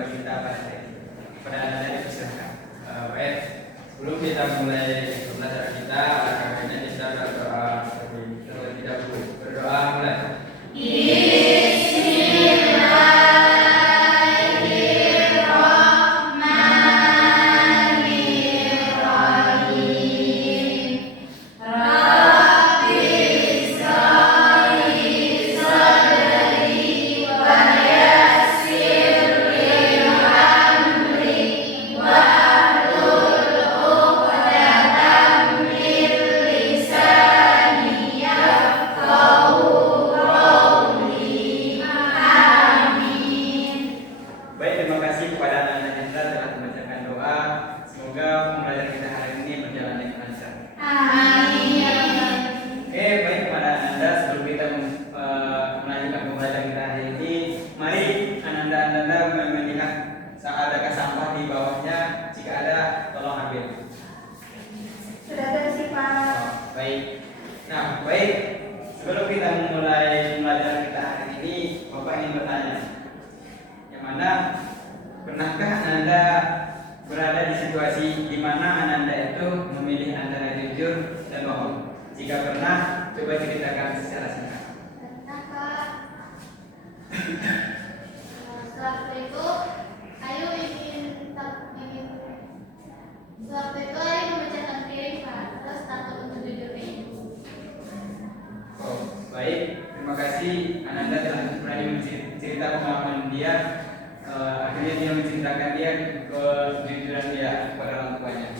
kedua kita pada Anda dipersilakan. Baik, sebelum kita mulai pembelajaran kita, akhirnya kita berdoa terlebih dahulu. Berdoa mulai. Pernahkah Anda berada di situasi di mana Anda itu memilih antara jujur dan bohong? Jika pernah, coba ceritakan secara singkat. Pernah, Kak. Sewaktu itu Ayu membacakan piring, Pak. Terus takut untuk jujur ke ibu. Oh, baik. Terima kasih Ananda telah berani mencerita pengalaman dia. Akhirnya dia menceritakan dia kejujuran dia kepada orang tuanya.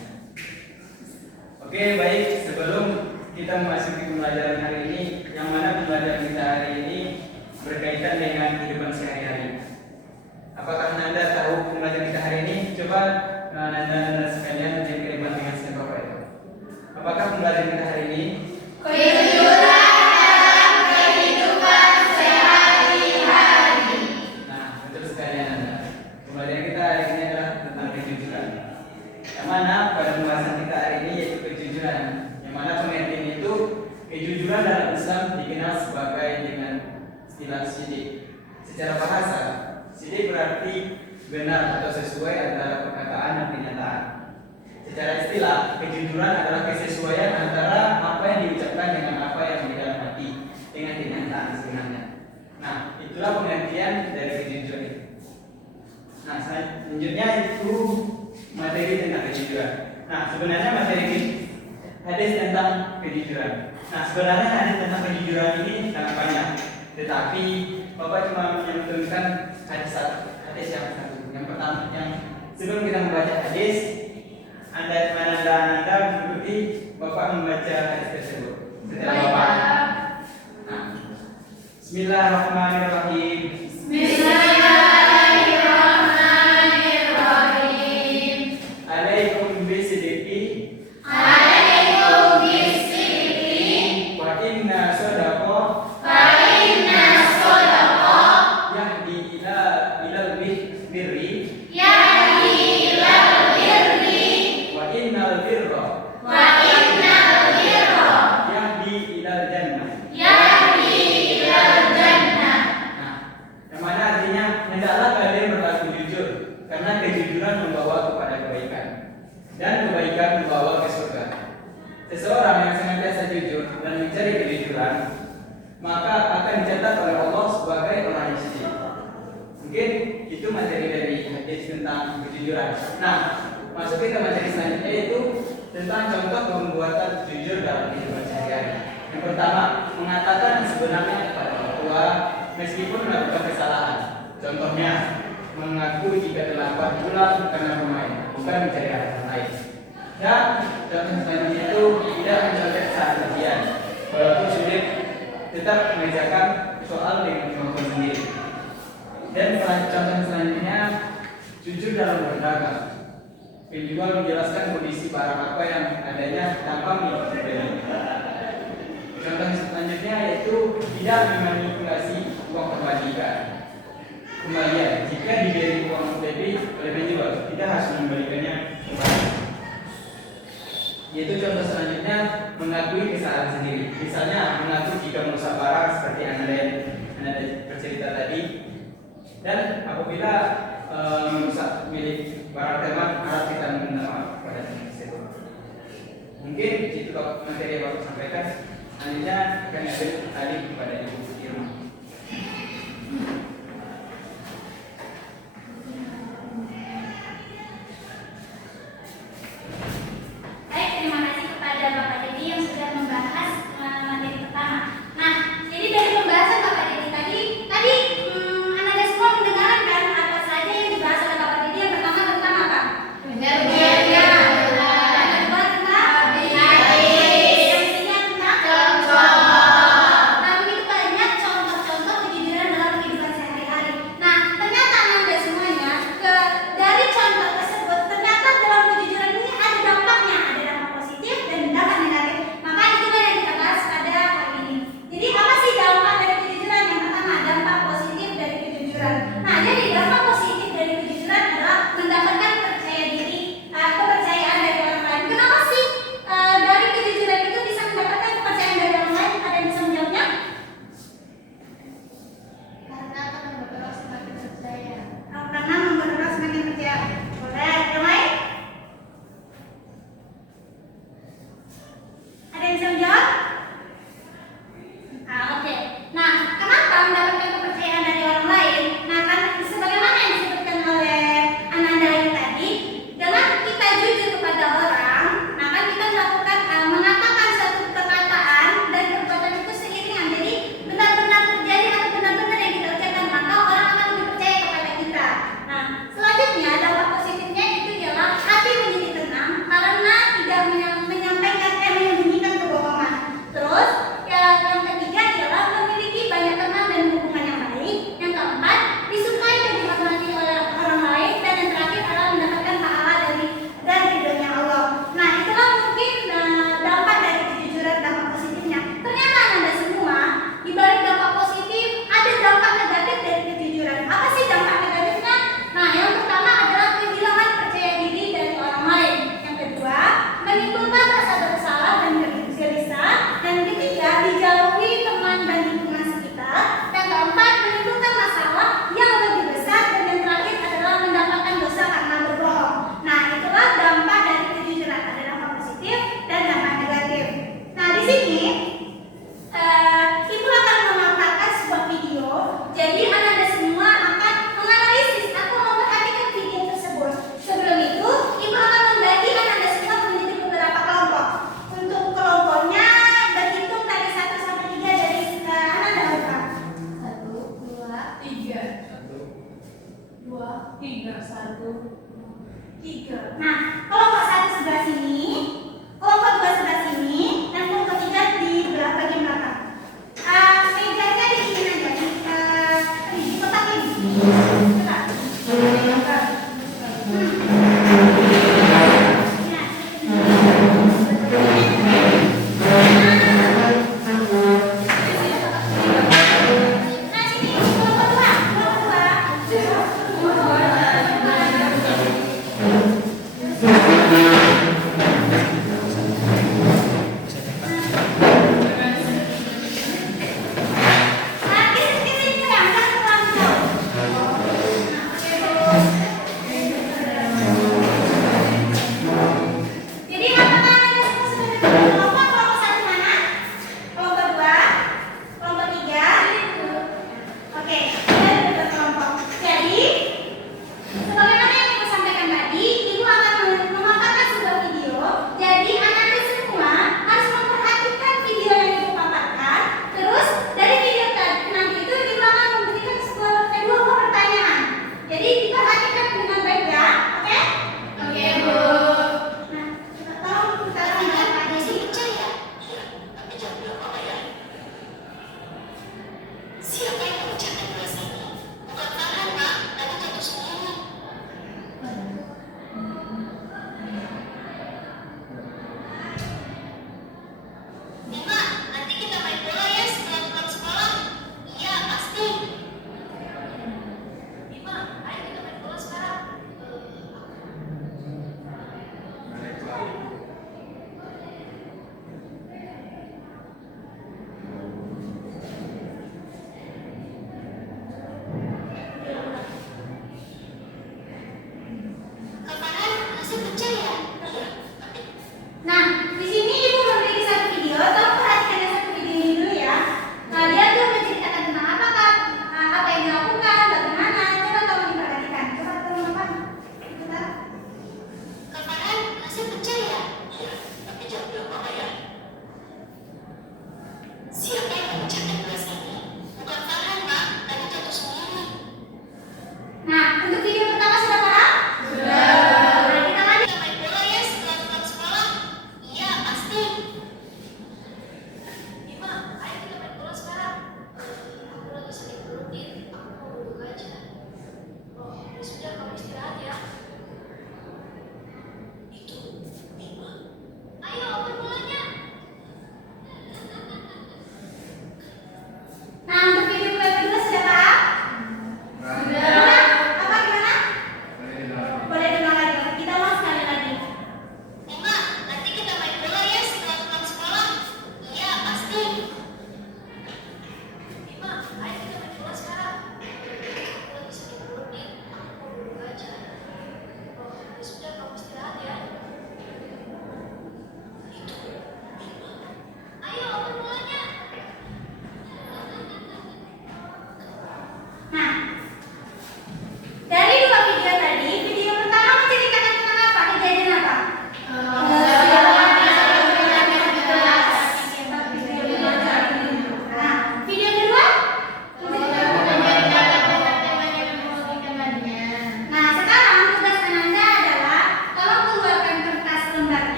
Oke, baik. Sebelum kita memasuki pembelajaran hari ini, yang mana pembelajaran kita hari ini berkaitan dengan kehidupan sehari-hari. Apakah Anda tahu pembelajaran kita hari ini? Coba Anda sekalian menjadi kalimat dengan siapa itu. Apakah pembelajaran kita hari ini? Kejujuran dalam kehidupan sehari-hari. Nah, betul sekali Anda. Pembelajaran kita hari ini adalah tentang kejujuran. Yang mana pada pembahasan kita hari ini yaitu kejujuran. Yang mana pengertian itu kejujuran dalam Islam dikenal sebagai dengan istilah sidik. Secara bahasa, sidik berarti benar atau sesuai antara perkataan dan kenyataan. Secara istilah, kejujuran adalah kesesuaian antara apa yang diucapkan dengan apa yang di dalam hati dengan kenyataan sebenarnya. Nah, itulah pengertian dari kejujuran itu. Nah, selanjutnya itu materi tentang kejujuran. Nah, sebenarnya materi hadis tentang kejujuran. Nah, sebenarnya hadis tentang kejujuran ini sangat banyak. Tetapi Bapak cuma menyantumkan hadis yang satu. Yang pertama, yang sebelum kita membaca hadis, Anda mengikuti Bapak membaca hadis tersebut. Setelah Bapak. Nah, Bismillahirrahmanirrahim. Bismillahirrahmanirrahim. Alaikum bisidiki. Wa inna sodaqah. Yahdi ilal birri. Wa innal birra. Yahdi ilal jannah. Nah, yang mana artinya hendaklah kalian berlaku jujur, karena kejujuran membawa kepada kebaikan, dan kebaikan membawa ke surga. Seseorang yang senantiasa jujur dan mencari kejujuran, maka akan dicatat oleh Allah sebagai orang yang suci. Mungkin itu materi dari hadis tentang kejujuran. Nah, masuk ke materi selanjutnya yaitu tentang contoh pembuatan jujur dalam kehidupan sehari-hari. Yang pertama, mengatakan yang sebenarnya kepada orang tua meskipun melakukan kesalahan. Contohnya, mengaku jika telah 4 bulan karena bermain, bukan mencari alasan lain. Dan contoh selanjutnya itu tidak mencontek saat ujian, walaupun sulit tetap mengerjakan soal dengan kemampuan sendiri. Dan contoh selanjutnya, jujur dalam berdagang. Penjual menjelaskan kondisi barang apa yang adanya tanpa membeli. Contoh selanjutnya yaitu tidak memanipulasi uang kembalian. Jika diberi uang lebih oleh penjual, tidak harus memberikannya kembali. Yaitu contoh selanjutnya mengakui kesalahan sendiri. Misalnya mengaku jika merusak barang seperti Anda bercerita tadi. Dan apabila milik para teman, harap kita meminta maaf kepada teman tersebut. Mungkin itu materi yang Bapak sampaikan. Selanjutnya akan ada alih kepada Ibu Irma. Baik, terima kasih kepada Bapak Dedi yang sudah membahas materi pertama. Nah, jadi dari pembahasan Bapak Dedi tadi Anda semua mendengarkan kan apa saja yang dibahas oleh Bapak Dedi. Yang pertama tentang apa? Energia. Yang kedua tentang hadis. Yang ketiga tentang contoh. Nah, begitu banyak contoh-contoh kejujuran dalam kehidupan sehari-hari. Nah, ternyata Anda semuanya dari contoh tersebut ternyata dalam kejujuran ini ada dampaknya, ada dampak positif dan dampak negatif. Maka itulah yang kita bahas pada hari ini. Jadi apa sih dampak dari kejujuran? Yang pertama, dampak positif dari kejujuran. Nah, jadi dampak positif dari kejujuran adalah mendapatkan percaya diri, kepercayaan dari orang lain. Kenapa sih dari kejujuran itu bisa mendapatkan kepercayaan dari orang lain? Ada yang bisa menjawabnya? Karena akan membuat orang semakin percaya. Karena membuat orang semakin percaya. Boleh, yang lain? Ada yang bisa menjawab? Oke. Nah, kenapa mendapatkan kepercayaan dari orang lain? Nah, kan sebagaimana yang disebutkan oleh Ananda yang tadi, dengan kita jujur kepada orang, nah kan kita melakukan mengatakan suatu perkataan dan perbuatan itu seiringan. Jadi benar-benar terjadi atau benar-benar yang kita ucapkan, maka orang akan lebih percaya kepada kita. Nah, selanjutnya dampak positifnya itu ialah hati menjadi tenang karena tidak menyampaikan menyembunyikan kebohongan. Terus yang ketiga ialah memiliki banyak teman dan hubungan yang baik. Yang keempat, disukai dan dihormati oleh orang lain. Dan yang terakhir adalah mendapatkan pahala dari ridhonya Allah. Nah, itulah mungkin dampak dari kejujuran, dampak positifnya. Ternyata Anda semua di balik dampak positif ada dampak negatif dari kejujuran. Apa sih dampak negatifnya? Nah, yang pertama adalah kehilangan percaya diri dari orang lain. Yang kedua, menimbulkan rasa bersalah dan gelisah. Dan ketiga, dijauhi teman dan lingkungan sekitar. Yang keempat, menimbulkan masalah yang lebih besar. Dan yang terakhir adalah mendapatkan dosa karena berbohong. Nah, itulah dampak dari kejujuran. Ada dampak positif dan dampak negatif. Nah, di sini Ibu akan memaparkan sebuah video. Jadi Anda semua akan menganalisis atau memperhatikan video tersebut. Sebelum itu, Ibu akan membagi Anda semua menjadi beberapa kelompok. Untuk kelompoknya berhitung dari 1 sampai 3 dari Anda berapa? 1, 2, 3. 2, 3, 1. 3. Nah, kelompok 1 sebelah sini, kelompok 2 sebelah sini, dan kelompok 3 di bagian belakang. Mejanya di sini aja, di kotak ini. Coba. Nah, sini kelompok 2.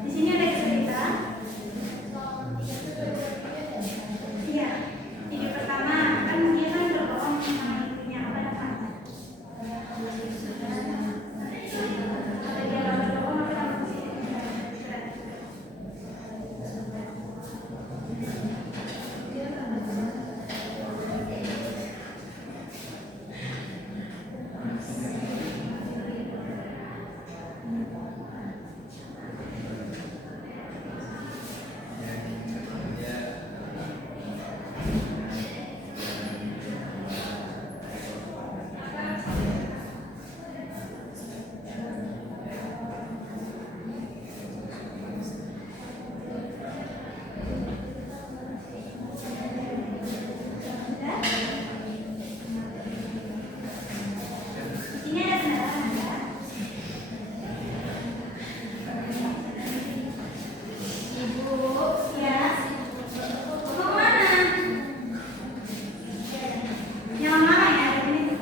Di sini ada cerita. Iya. Jadi pertama kan dia kan berbohong sama ibunya apa namanya? Ada dia berbohong apa namanya? Di sini ada kendaraan ya. Ibu, ya. Mau kemana? Jangan marah ya. Ini.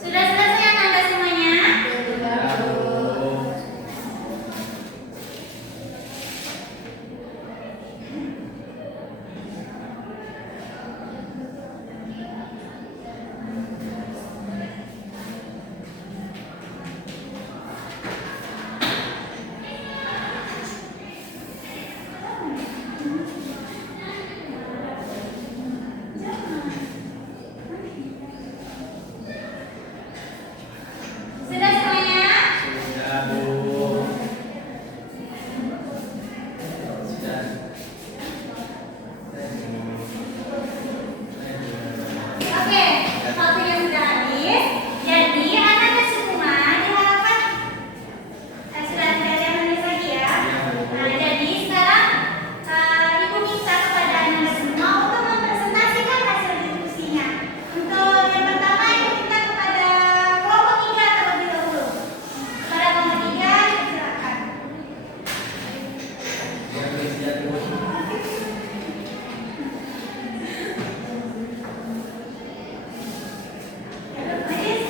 Sudah selesai Anda semuanya? Sudah semuanya? Sudah, Bu. Sudah. Oke, waktunya sudah habis. Jadi anak-anak semua diharapkan sudah tidak ada yang menulis lagi ya. Nah, jadi sekarang Ibu minta kepada anak-anak semua untuk mempresentasikan hasil diskusinya. Untuk yang pertama, Ibu minta kepada kelompok 3 terlebih dahulu. Pada kelompok 3, silakan. Please.